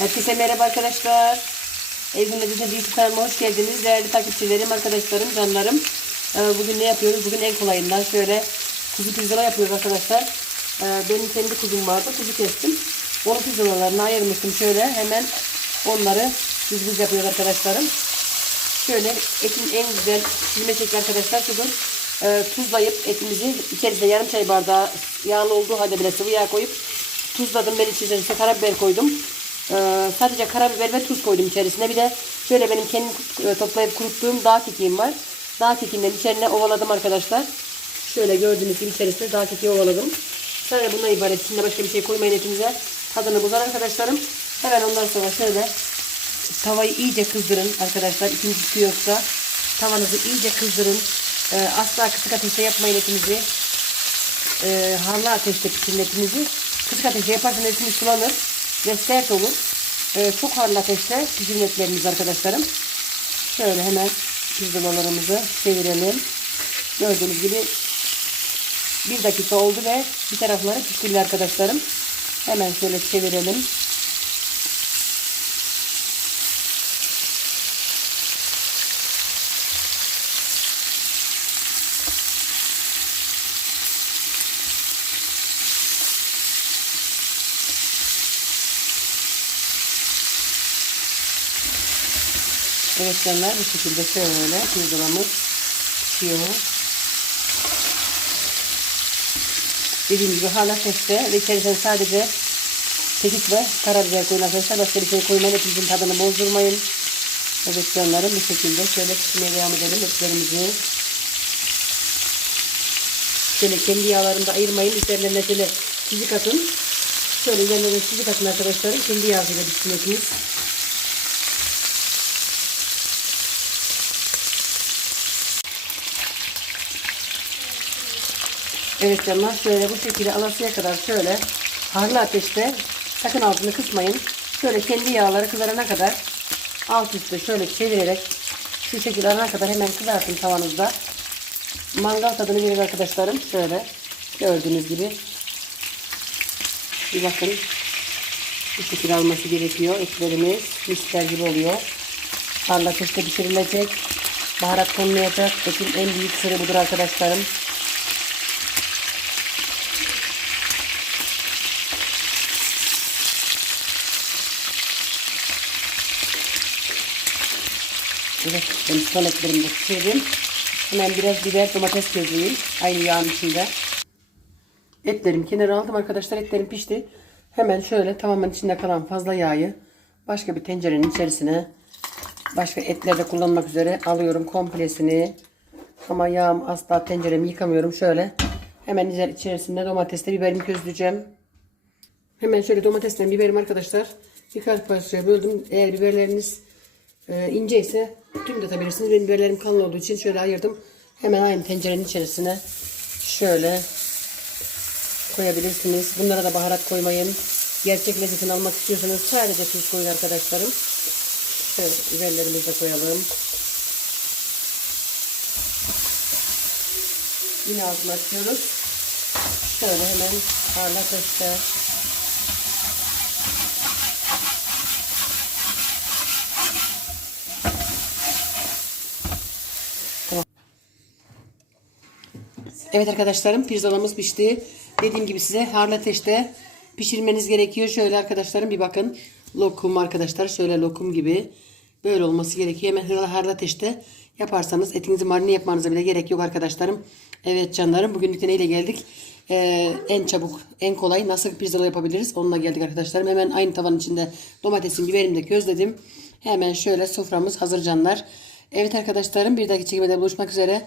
Herkese merhaba arkadaşlar. Evin Lezzeti YouTube kanalıma hoş geldiniz. Değerli takipçilerim, arkadaşlarım, canlarım. Ee, Bugün ne yapıyoruz? Bugün en kolayından şöyle kuzu pirzola yapıyoruz arkadaşlar. Ee, Benim kendi kuzum vardı. Kuzu kestim. Onun pirzolalarını ayırmıştım şöyle. Hemen onları düz düz yapıyoruz arkadaşlarım. Şöyle etin en güzel pişirme şekli arkadaşlar şudur. Ee, tuzlayıp etimizi içerisine yarım çay bardağı yağlı olduğu halde bile sıvı yağ koyup tuzladım. Ben içerisine karabiber koydum. Ee, sadece karabiber ve tuz koydum içerisine. Bir de şöyle benim kendim e, toplayıp kuruttuğum dağ kekiğim var. Dağ kekiğinden içerine ovaladım arkadaşlar. Şöyle gördüğünüz gibi içerisine dağ kekiği ovaladım. Sadece bundan ibaret. İçinde başka bir şey koymayın etinize. Tadını bozar arkadaşlarım. Hemen ondan sonra şöyle tavayı iyice kızdırın arkadaşlar. İkinci su yoksa tavanızı iyice kızdırın. Ee, asla kısık ateşte yapmayın etinizi. Ee, harlı ateşte pişirin etinizi. Kısık ateşte yaparsanız etiniz sulanır ve sert olur. Ee, çok harlı ateşte pişirin etlerinizi arkadaşlarım. Şöyle hemen pirzolalarımızı çevirelim. Gördüğünüz gibi bir dakika oldu ve bir tarafları pişti arkadaşlarım. Hemen şöyle çevirelim. Evet bu şekilde şöyle pirzolamız pişiyor. Dediğim gibi hala ateşte ve içerisine sadece kekik ve karabiber koyun arkadaşlar. Başka bir şey koymayın. Etimizin tadını bozdurmayın. Evet canlarım bu şekilde şöyle pişirmeye devam edelim etlerimizi. Şöyle kendi yağlarını da ayırmayın. Üzerlerine şöyle çizik atın. Şöyle üzerlerine çizik atın arkadaşlarım. Kendi yağıyla pişsin etimiz. Evet canlar şöyle bu şekilde alasıya kadar şöyle harlı ateşte sakın altını kısmayın. Şöyle kendi yağları kızarana kadar alt üstte şöyle çevirerek şu şekilde arana kadar hemen kızartın tavanızda. Mangal tadını verir arkadaşlarım. Şöyle gördüğünüz gibi. Bir bakın. Bu şekilde alması gerekiyor. Etlerimiz misler gibi oluyor. Harlı ateşte pişirilecek. Baharat konmayacak. Etin en büyük sırrı budur arkadaşlarım. Evet, ben son etlerimi pişirdim. Hemen biraz biber, domates közleyeyim. Aynı yağın içinde. Etlerim kenara aldım arkadaşlar. Etlerim pişti. Hemen şöyle tamamen içinde kalan fazla yağı başka bir tencerenin içerisine başka etlerde kullanmak üzere alıyorum komplesini. Ama yağım asla tenceremi yıkamıyorum. Şöyle hemen içerisinde domatesle biberimi közleyeceğim. Hemen şöyle domatesle biberimi arkadaşlar birkaç parçaya böldüm. Eğer biberleriniz ee, ince ise tüm de atabilirsiniz. Benim biberlerim kalın olduğu için şöyle ayırdım. Hemen aynı tencerenin içerisine şöyle koyabilirsiniz. Bunlara da baharat koymayın. Gerçek lezzetini almak istiyorsanız sadece tuz koyun arkadaşlarım. Şöyle biberlerimizi de koyalım. Yine altını açıyoruz. Şöyle hemen parlak ateşte Evet arkadaşlarım pirzolamız pişti. Dediğim gibi size harlı ateşte pişirmeniz gerekiyor. Şöyle arkadaşlarım bir bakın. Lokum arkadaşlar şöyle lokum gibi. Böyle olması gerekiyor. Hemen harlı ateşte yaparsanız etinizi marine yapmanıza bile gerek yok arkadaşlarım. Evet canlarım bugünlük de neyle geldik? Ee, en çabuk en kolay nasıl pirzola yapabiliriz? Onunla geldik arkadaşlarım. Hemen aynı tavanın içinde domatesin biberini de közledim. Hemen şöyle soframız hazır canlar. Evet arkadaşlarım bir dahaki çekimde buluşmak üzere.